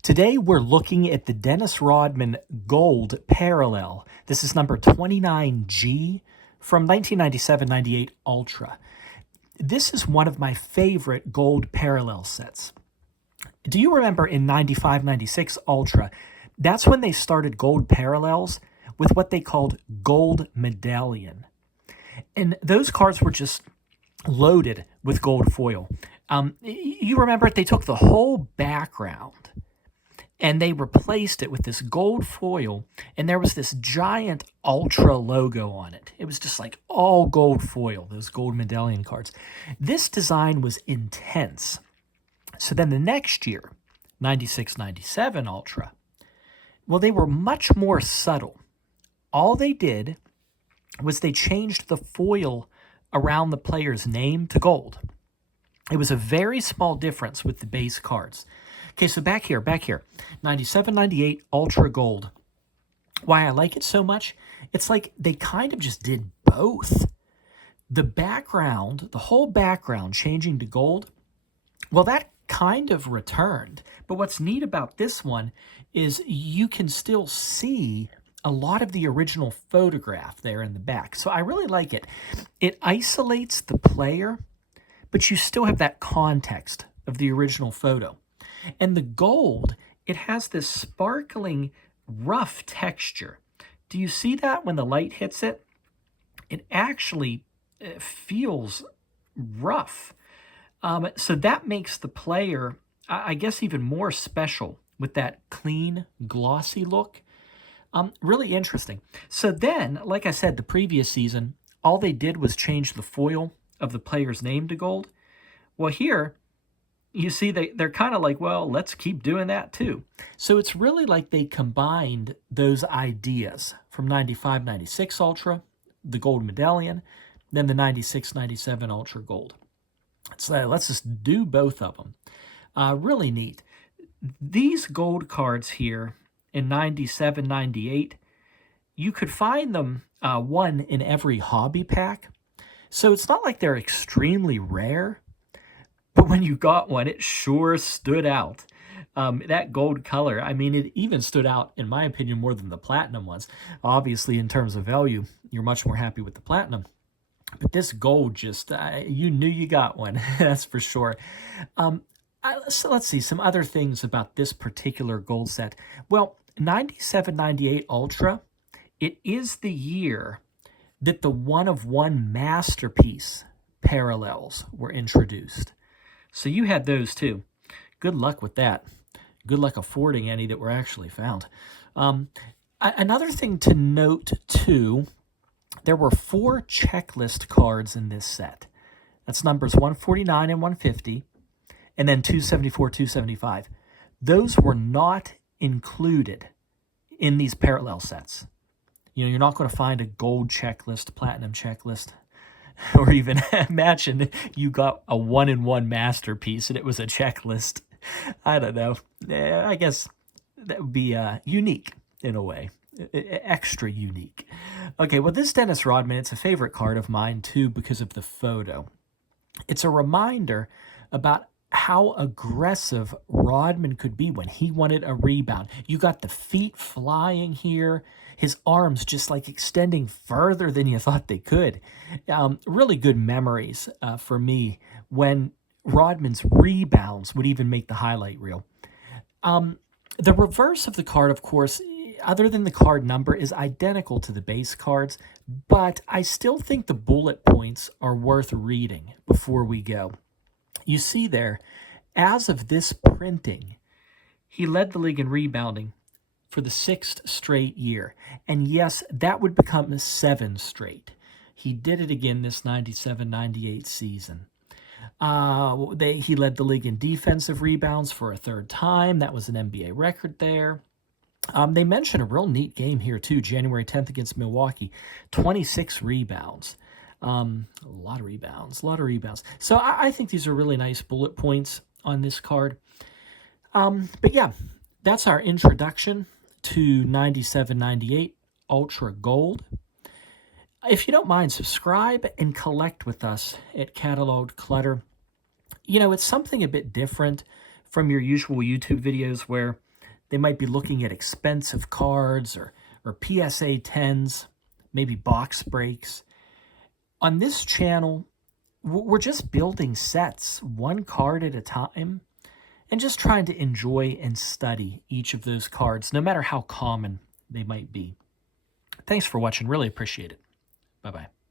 Today we're looking at the Dennis Rodman Gold Parallel. This is number 29G from 1997-98 Ultra. This is one of my favorite gold parallel sets. Do you remember in 95-96 Ultra, that's when they started gold parallels with what they called gold medallion. And those cards were just loaded with gold foil. You remember it, they took the whole background and they replaced it with this gold foil, and there was this giant Ultra logo on it. It was just like all gold foil, those gold medallion cards. This design was intense. So then the next year, 96-97 Ultra, well, they were much more subtle. All they did was they changed the foil around the player's name to gold. It was a very small difference with the base cards. Okay, so back here, 97-98 Ultra Gold. Why I like it so much, it's like they kind of just did both. The background, the whole background changing to gold, well, that kind of returned. But what's neat about this one is you can still see a lot of the original photograph there in the back. So I really like it. It isolates the player, but you still have that context of the original photo. And the gold, it has this sparkling, rough texture. Do you see that when the light hits it? It actually feels rough. So that makes the player, I guess, even more special with that clean, glossy look. Really interesting. So then, like I said, the previous season, all they did was change the foil of the player's name to gold. Well, here, you see they're kind of like, well, let's keep doing that too. So it's really like they combined those ideas from 95-96 Ultra, the gold medallion, then the 96-97 Ultra Gold. So let's just do both of them. Really neat. These gold cards here in 97-98, you could find them one in every hobby pack. So it's not like they're extremely rare, but when you got one, it sure stood out. That gold color, I mean, it even stood out, in my opinion, more than the platinum ones. Obviously, in terms of value, you're much more happy with the platinum. But this gold just, you knew you got one, that's for sure. So let's see, some other things about this particular gold set. Well, 97-98 Ultra, it is the year that the one-of-one masterpiece parallels were introduced. So you had those too. Good luck with that. Good luck affording any that were actually found. Another thing to note too, there were 4 checklist cards in this set. That's numbers 149 and 150, and then 274, 275. Those were not included in these parallel sets. You know, you're not going to find a gold checklist, platinum checklist, or even imagine you got a one-in-one masterpiece and it was a checklist. I don't know. I guess that would be unique in a way. Extra unique. Okay, well, this Dennis Rodman, it's a favorite card of mine too because of the photo. It's a reminder about how aggressive Rodman could be when he wanted a rebound. You got the feet flying here, his arms just like extending further than you thought they could. Really good memories for me when Rodman's rebounds would even make the highlight reel. The reverse of the card, of course, other than the card number, is identical to the base cards, but I still think the bullet points are worth reading before we go. You see there, as of this printing, he led the league in rebounding for the 6th straight year. And yes, that would become 7 straight. He did it again this 97-98 season. He led the league in defensive rebounds for a 3rd time. That was an NBA record there. They mention a real neat game here too, January 10th against Milwaukee, 26 rebounds. A lot of rebounds. So I think these are really nice bullet points on this card. But yeah, that's our introduction to 97-98 Ultra Gold. If you don't mind, subscribe and collect with us at Cataloged Clutter. You know, it's something a bit different from your usual YouTube videos where they might be looking at expensive cards or PSA 10s, maybe box breaks. On this channel, we're just building sets one card at a time and just trying to enjoy and study each of those cards, no matter how common they might be. Thanks for watching. Really appreciate it. Bye-bye.